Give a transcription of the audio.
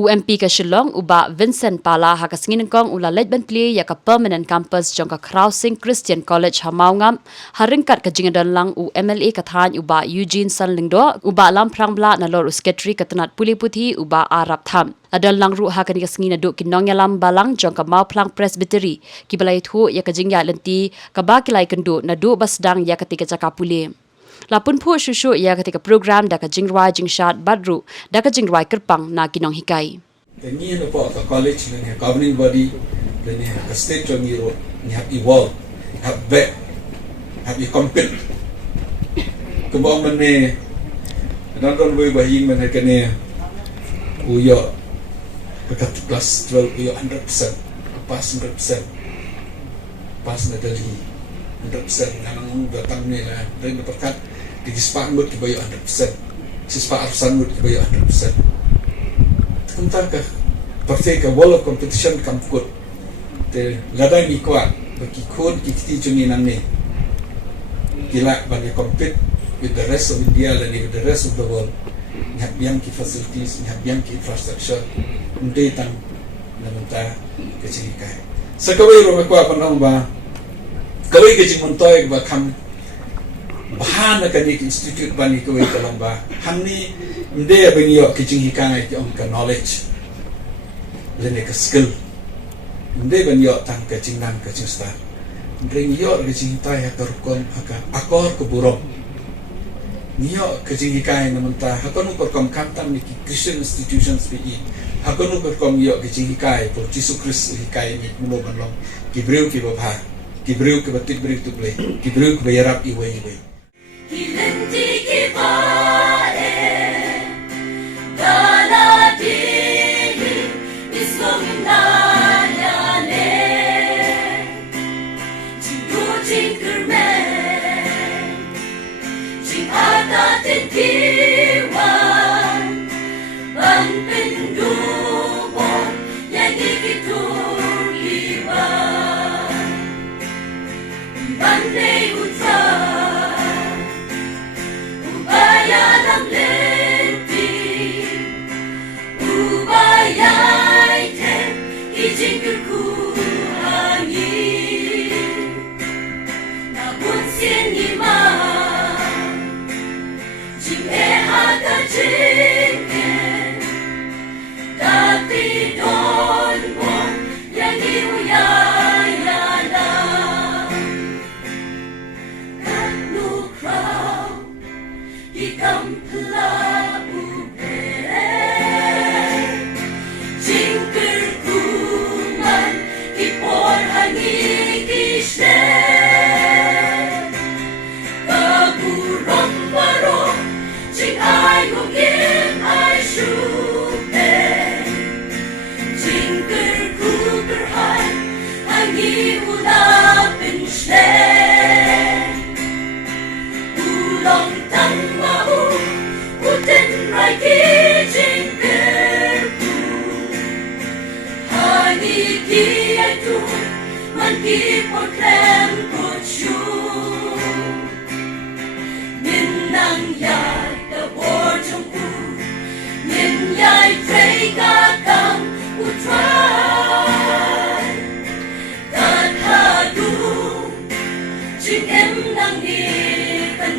UMP ke Shillong uba Vincent Pala ha kasnginengkong ula lejban Plie ya ka permanent campus jong ka Khrawsing Christian College ha Mawngap haringkat ka jingadan lang UMLA ka than uba Eugene Sanlingdo uba lamprang bla na lor secretary ka tenat puli puthi uba Arab tham adal lang ru ha ka ni kasngina duk kinong ya lam balang jong ka Mawplang Presbytery kibalai thu ya ka jingya lenti ka ba kilai kendu na du basdang ya ketika caka puli Lapun pu shushu ia ketika program da ka jingrai jingshat badru da ka jingrai kerpang na kinong hikai. Ni na po ka college ni governing body ni ka state of Europe ni have evolved have bet have compete kebong mene dan boy bahin mene kene uyo dekat kelas 12 uyo 100% pas 100% pas na Delhi 100% nang datang ni lah dan berkat di sepak mut kibayo 100% sepak arsan mut kibayo 100% tentang ke partai ke world competition kamput te ladai ni kuat bagi kun kiti jungi nang ni gila bagi compete with the rest of India and with the rest of the world ni hab yang ki facilities ni hab yang ki infrastructure ndai tang namenta kecilikai sakawai ro ko apa nang ba kawai ke jing montoy ba kam bahan ka ni institute ba ni kawai kalong ba hamni mde ba ni yo ke jing hikangai ti on ka knowledge lene ka skill mde ba ni yo tang ka jing nang ka jing star mde ni yo ke jing tai ha kon aka akor ko burong ni yo ke jing hikai naman ta hakon ko kom kantam ni Christian institutions bi hakon ko kom yo ke jing hikai por Jesus Christ hikai ni mo ban long kibreu ki ba bha kibreu ke batik breu tu play kibreu ke bayarap iwei Kylleng kiba dala di islong naya ne jing kermen jing ada ten kiwan ban pendubon yang ikitur kiwan ban nei utar Dalam lenti Ubayai tem Ijing kerku angin Namun sngi Jing hata jingken Dati don bon Yang iuyayana Kanu kraw Ikam pula ube Jingker kuman Kipor hangi kisne Kaburong barong Jing ay mungkin ay syupe Jingker kukerhan Hangi ulapin syne Ulong tan mau uten rai kijing kerku hani ki itu man ki portlem kuchu minang yai the borjong ku min yai trei ka kam utrai dan hadu jing em nang ni kan